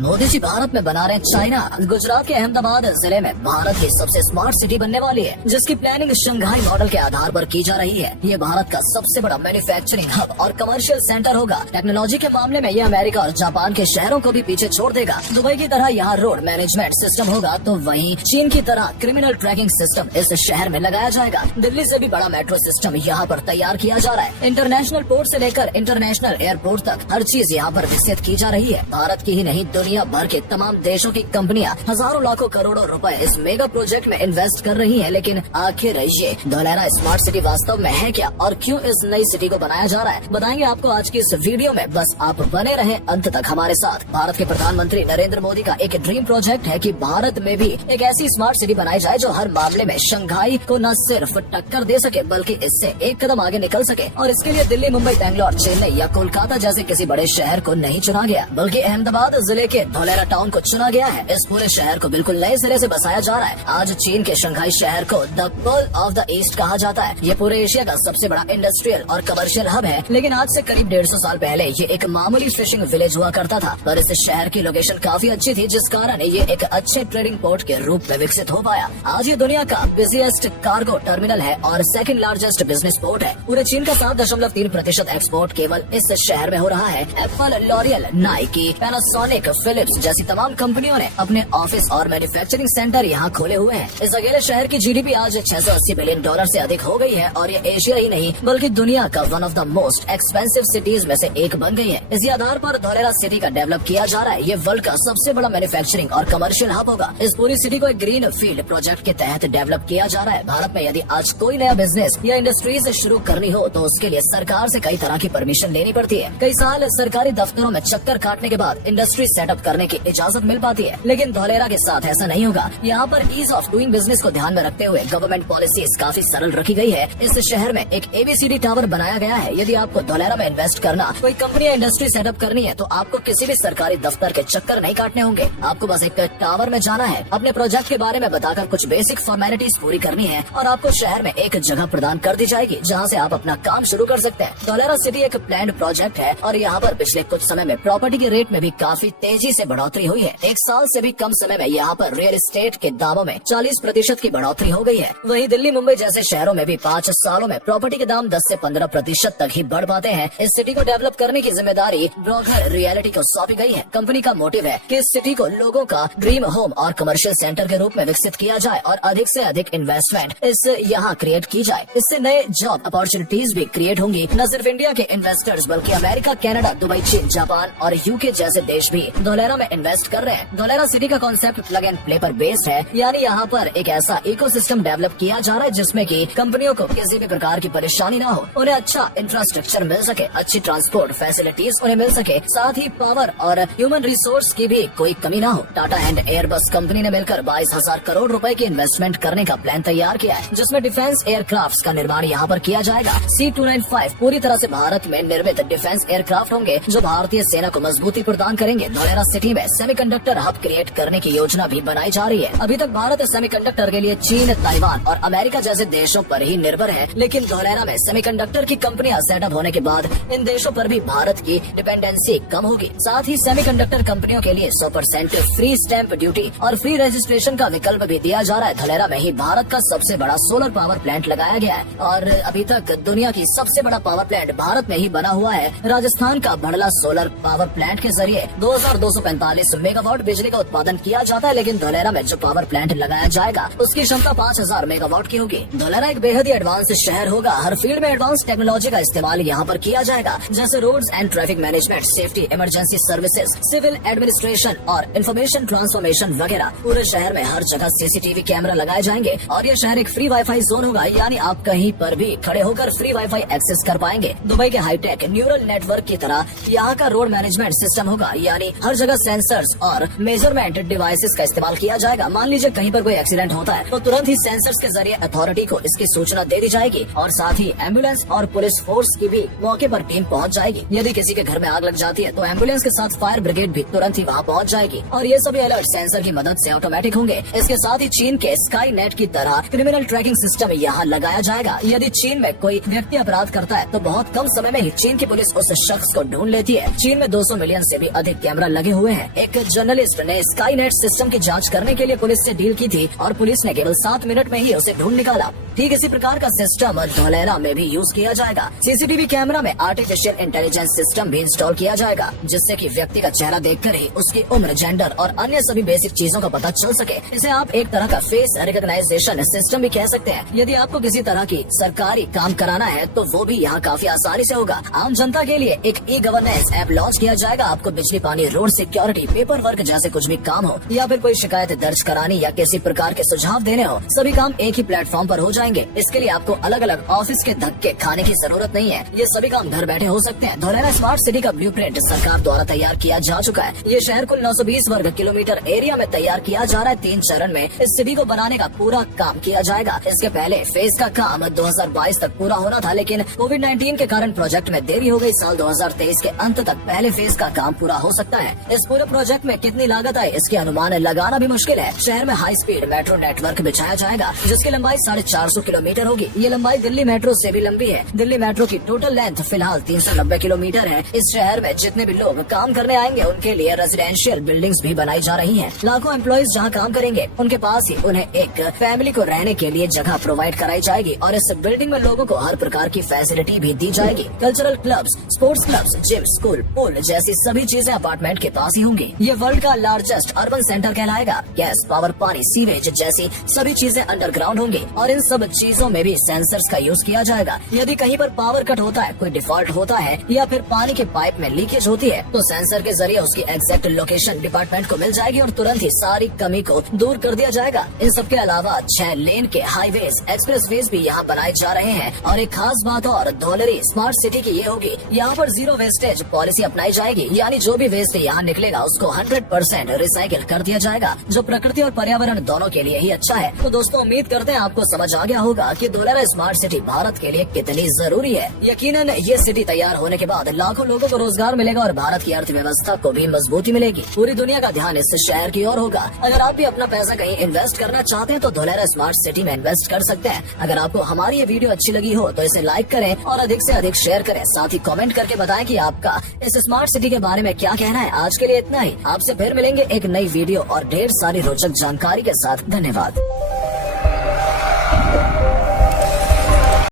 मोदी जी भारत में बना रहे चाइना। गुजरात के अहमदाबाद जिले में भारत की सबसे स्मार्ट सिटी बनने वाली है, जिसकी प्लानिंग शंघाई मॉडल के आधार पर की जा रही है। ये भारत का सबसे बड़ा मैन्युफैक्चरिंग हब और कमर्शियल सेंटर होगा। टेक्नोलॉजी के मामले में ये अमेरिका और जापान के शहरों को भी पीछे छोड़ देगा। दुबई की तरह यहाँ रोड मैनेजमेंट सिस्टम होगा, तो वहीं चीन की तरह क्रिमिनल ट्रैकिंग सिस्टम इस शहर में लगाया जाएगा। दिल्ली से भी बड़ा मेट्रो सिस्टम यहाँ पर तैयार किया जा रहा है। इंटरनेशनल पोर्ट से लेकर इंटरनेशनल एयरपोर्ट तक हर चीज यहाँ पर विकसित की जा रही है। भारत की ही नहीं, दुनिया भर के तमाम देशों की कंपनियां हजारों लाखों करोड़ों रुपए इस मेगा प्रोजेक्ट में इन्वेस्ट कर रही हैं। लेकिन आखिर ये धोलेरा स्मार्ट सिटी वास्तव में है क्या और क्यों इस नई सिटी को बनाया जा रहा है, बताएंगे आपको आज की इस वीडियो में। बस आप बने रहे अंत तक हमारे साथ। भारत के प्रधानमंत्री नरेंद्र मोदी का एक ड्रीम प्रोजेक्ट है कि भारत में भी एक ऐसी स्मार्ट सिटी बनाई जाए जो हर मामले में शंघाई को न सिर्फ टक्कर दे सके बल्कि इससे एक कदम आगे निकल सके। और इसके लिए दिल्ली, मुंबई, बेंगलोर, चेन्नई या कोलकाता जैसे किसी बड़े शहर को नहीं चुना गया, बल्कि अहमदाबाद जिले के धोलेरा टाउन को चुना गया है। इस पूरे शहर को बिल्कुल नए सिरे से बसाया जा रहा है। आज चीन के शंघाई शहर को the pearl of the east कहा जाता है। ये पूरे एशिया का सबसे बड़ा इंडस्ट्रियल और कमर्शियल हब है। लेकिन आज से करीब 150 साल पहले ये एक मामूली फिशिंग विलेज हुआ करता था, पर इस शहर की लोकेशन काफी अच्छी थी, जिस कारण ये एक अच्छे ट्रेडिंग पोर्ट के रूप में विकसित हो पाया। आज ये दुनिया का बिजिएस्ट कार्गो टर्मिनल है और सेकंड लार्जेस्ट बिजनेस पोर्ट है। पूरे चीन का 7.3% एक्सपोर्ट केवल इस शहर में हो रहा है। Apple, L'Oreal, Nike, Panasonic, Philips जैसी तमाम कंपनियों ने अपने ऑफिस और मैन्युफैक्चरिंग सेंटर यहाँ खोले हुए हैं। इस अकेले शहर की जीडीपी आज $680 बिलियन से अधिक हो गई है और ये एशिया ही नहीं बल्कि दुनिया का one of the most expensive cities में से एक बन गई है। इसी आधार पर धोलेरा सिटी का डेवलप किया जा रहा है। ये वर्ल्ड का सबसे बड़ा मैन्युफैक्चरिंग और कमर्शियल हब होगा। इस पूरी सिटी को एक ग्रीन फील्ड प्रोजेक्ट के तहत डेवलप किया जा रहा है। भारत में यदि आज कोई नया बिजनेस या इंडस्ट्रीज शुरू करनी हो तो उसके लिए सरकार से कई तरह की परमिशन लेनी पड़ती है। कई साल सरकारी दफ्तरों में चक्कर काटने के बाद इंडस्ट्री सेटअप करने की इजाजत मिल पाती है। लेकिन धोलेरा के साथ ऐसा नहीं होगा। यहाँ पर ईज ऑफ डूइंग बिजनेस को ध्यान में रखते हुए गवर्नमेंट पॉलिसीज काफी सरल रखी गई है। इस शहर में एक ABCD टावर बनाया गया है। यदि आपको धोलेरा में इन्वेस्ट करना, कोई कंपनी या इंडस्ट्री सेटअप करनी है तो आपको किसी भी सरकारी दफ्तर के चक्कर नहीं काटने होंगे। आपको बस एक टावर में जाना है, अपने प्रोजेक्ट के बारे में बताकर कुछ बेसिक फॉर्मेलिटीज पूरी करनी है और आपको शहर में एक जगह प्रदान कर दी जाएगी जहाँ से आप अपना काम शुरू कर सकते हैं। धोलेरा सिटी एक प्लान्ड प्रोजेक्ट है और यहाँ पर पिछले कुछ समय में प्रॉपर्टी के रेट में भी काफी तेजी से बढ़ोतरी हुई है। एक साल से भी कम समय में यहाँ पर रियल एस्टेट के दामों में 40% की बढ़ोतरी हो गई है। वहीं दिल्ली, मुंबई जैसे शहरों में भी 5 सालों में प्रॉपर्टी के दाम 10 से 15% तक ही बढ़ पाते हैं। इस सिटी को डेवलप करने की जिम्मेदारी ब्रोकर रियलिटी को सौंपी गई है। कंपनी का मोटिव है कि इस सिटी को लोगों का ड्रीम होम और कमर्शियल सेंटर के रूप में विकसित किया जाए और अधिक से अधिक इन्वेस्टमेंट इस यहाँ क्रिएट की जाए। इससे नए जॉब अपॉर्चुनिटीज भी क्रिएट होंगी। न सिर्फ इंडिया के इन्वेस्टर्स बल्कि अमेरिका, कनाडा, दुबई, चीन, जापान और यूके जैसे देश भी धोलेरा में इन्वेस्ट कर रहे हैं। धोलेरा सिटी का कॉन्सेप्ट प्लग एंड प्ले पर बेस्ड है, यानी यहाँ पर एक ऐसा इकोसिस्टम डेवलप किया जा रहा है जिसमें कि कंपनियों को किसी भी प्रकार की परेशानी न हो, उन्हें अच्छा इंफ्रास्ट्रक्चर मिल सके, अच्छी ट्रांसपोर्ट फैसिलिटीज उन्हें मिल सके, साथ ही पावर और ह्यूमन रिसोर्स की भी कोई कमी न हो। टाटा एंड एयरबस कंपनी ने मिलकर 22,000 करोड़ रुपए की इन्वेस्टमेंट करने का प्लान तैयार किया है, जिसमें डिफेंस एयरक्राफ्ट का निर्माण यहाँ पर किया जाएगा। C-295 पूरी तरह से भारत में निर्मित डिफेंस एयरक्राफ्ट होंगे जो भारतीय सेना को मजबूती प्रदान करेंगे। धोलेरा सिटी में सेमीकंडक्टर हब क्रिएट करने की योजना भी बनाई जा रही है। अभी तक भारत सेमीकंडक्टर के लिए चीन, ताइवान और अमेरिका जैसे देशों पर ही निर्भर है, लेकिन धोलेरा में सेमीकंडक्टर की कंपनियां सेटअप होने के बाद इन देशों पर भी भारत की डिपेंडेंसी कम होगी। साथ ही सेमीकंडक्टर कंपनियों के लिए 100% फ्री स्टैंप ड्यूटी और फ्री रजिस्ट्रेशन का विकल्प भी दिया जा रहा है। धोलेरा में ही भारत का सबसे बड़ा सोलर पावर प्लांट लगाया गया है और अभी तक दुनिया की सबसे बड़ा पावर प्लांट भारत में ही बना हुआ है। राजस्थान का भड़ला सोलर पावर प्लांट के जरिए 2245 मेगावाट बिजली का उत्पादन किया जाता है, लेकिन धोलेरा में जो पावर प्लांट लगाया जाएगा उसकी क्षमता 5000 मेगावाट की होगी। धोलेरा एक बेहद ही एडवांस शहर होगा। हर फील्ड में एडवांस टेक्नोलॉजी का इस्तेमाल यहाँ पर किया जाएगा, जैसे roads and traffic management, safety, emergency services, civil administration और इन्फॉर्मेशन ट्रांसफॉर्मेशन वगैरह। पूरे शहर में हर जगह CCTV कैमरा लगाए जाएंगे और ये शहर एक फ्री वाईफाई जोन होगा, यानी आप कहीं पर भी खड़े होकर फ्री वाईफाई एक्सेस कर पाएंगे। दुबई के हाईटेक न्यूरल नेटवर्क की तरह यहाँ का रोड मैनेजमेंट सिस्टम होगा, यानी हर जगह सेंसर्स और मेजरमेंट डिवाइसेस का इस्तेमाल किया जाएगा। मान लीजिए कहीं पर कोई एक्सीडेंट होता है तो तुरंत ही सेंसर्स के जरिए अथॉरिटी को इसकी सूचना दे दी जाएगी और साथ ही एम्बुलेंस और पुलिस फोर्स की भी मौके पर टीम पहुंच जाएगी। यदि किसी के घर में आग लग जाती है तो एम्बुलेंस के साथ फायर ब्रिगेड भी तुरंत ही वहां पहुंच जाएगी और ये सभी अलर्ट सेंसर की मदद से ऑटोमेटिक होंगे। इसके साथ ही चीन के स्काई नेट की तरह क्रिमिनल ट्रैकिंग सिस्टम यहाँ लगाया जाएगा। यदि चीन में कोई व्यक्ति अपराध करता है तो बहुत कम समय में ही चीन की पुलिस उस शख्स को ढूंढ लेती है। चीन में 200 मिलियन से भी अधिक कैमरा लगे हुए हैं। एक जर्नलिस्ट ने स्काईनेट सिस्टम की जांच करने के लिए पुलिस से डील की थी और पुलिस ने केवल 7 मिनट में ही उसे ढूंढ निकाला। ठीक इसी प्रकार का सिस्टम धोलेरा में भी यूज किया जाएगा। सीसीटीवी कैमरा में आर्टिफिशियल इंटेलिजेंस सिस्टम भी इंस्टॉल किया जाएगा, जिससे कि व्यक्ति का चेहरा देखकर ही उसकी उम्र, जेंडर और अन्य सभी बेसिक चीजों का पता चल सके। इसे आप एक तरह का फेस रिकॉग्नाइजेशन सिस्टम भी कह सकते हैं। यदि आपको किसी तरह की सरकारी काम कराना है तो वो भी यहाँ काफी आसानी से होगा। आम जनता के लिए एक ई गवर्नेंस ऐप लॉन्च किया जाएगा। आपको बिजली, पानी, रोड सिक्योरिटी, पेपर वर्क जैसे कुछ भी काम हो या फिर कोई शिकायत दर्ज करानी या किसी प्रकार के सुझाव देने हो, सभी काम एक ही प्लेटफॉर्म पर हो जाएंगे। इसके लिए आपको अलग अलग ऑफिस के धक्के खाने की जरूरत नहीं है। ये सभी काम घर बैठे हो सकते हैं। धोलेरा स्मार्ट सिटी का ब्लूप्रिंट सरकार द्वारा तैयार किया जा चुका है। ये शहर कुल 920 वर्ग किलोमीटर एरिया में तैयार किया जा रहा है। 3 चरण में इस सिटी को बनाने का पूरा काम किया जाएगा। इसके पहले फेज का काम 2022 तक पूरा होना था, लेकिन कोविड-19 के कारण प्रोजेक्ट में देरी हो गई। साल 2023 के अंत तक पहले फेज का काम पूरा हो सकता है। इस पूरे प्रोजेक्ट में कितनी लागत आए इसके अनुमान लगाना भी मुश्किल है। शहर में हाई स्पीड मेट्रो नेटवर्क बिछाया जाएगा, जिसकी लंबाई 450 किलोमीटर होगी। ये लंबाई दिल्ली मेट्रो से भी लंबी है। दिल्ली मेट्रो की टोटल लेंथ फिलहाल 390 किलोमीटर है। इस शहर में जितने भी लोग काम करने आएंगे उनके लिए रेजिडेंशियल बिल्डिंग्स भी बनाई जा रही हैं। लाखों एम्प्लॉइज जहां काम करेंगे उनके पास ही उन्हें एक फैमिली को रहने के लिए जगह प्रोवाइड कराई जाएगी और इस बिल्डिंग में लोगों को हर प्रकार की फैसिलिटी भी दी जाएगी। Cultural clubs, sports clubs, gym, school, pool जैसी सभी चीजें अपार्टमेंट के पास ही होंगी। ये वर्ल्ड का लार्जेस्ट अर्बन सेंटर कहलाएगा। गैस, पावर, पानी, सीवेज जैसी सभी चीजें अंडरग्राउंड होंगी और इन सब चीजों में भी सेंसर्स का यूज किया जाएगा। यदि कहीं पर पावर कट होता है, कोई डिफॉल्ट होता है या फिर पानी के पाइप में लीकेज होती है तो सेंसर के जरिए उसकी एग्जैक्ट लोकेशन डिपार्टमेंट को मिल जाएगी और तुरंत ही सारी कमी को दूर कर दिया जाएगा। इन सब के अलावा 6 लेन के हाईवेज, एक्सप्रेसवेज भी यहाँ बनाए जा रहे हैं। और एक खास बात और धोलेरी स्मार्ट सिटी की ये होगी, यहाँ पर जीरो वेस्टेज पॉलिसी अपनाई जाएगी। यानी जो भी वेस्ट यहाँ निकलेगा उसको 100% रिसाइकिल कर दिया जाएगा, जो प्रकृति और पर्यावरण दोनों के लिए ही अच्छा है। तो दोस्तों, उम्मीद करते हैं आपको समझ आ गया होगा कि धोलेरा स्मार्ट सिटी भारत के लिए कितनी जरूरी है। यकीनन ये सिटी तैयार होने के बाद लाखों लोगों को रोजगार मिलेगा और भारत की अर्थव्यवस्था को भी मजबूती मिलेगी। पूरी दुनिया का ध्यान इस शहर की ओर होगा। अगर आप भी अपना पैसा कहीं इन्वेस्ट करना चाहते हैं तो धोलेरा स्मार्ट सिटी में इन्वेस्ट कर सकते हैं। अगर आपको हमारी ये वीडियो अच्छी लगी हो तो इसे लाइक करें और अधिक से अधिक शेयर करें। साथ ही कमेंट करके बताएं कि आपका इस स्मार्ट सिटी के बारे में क्या कहना है। आज के लिए इतना ही। आपसे फिर मिलेंगे एक नई वीडियो और ढेर सारी रोचक जानकारी के साथ। धन्यवाद।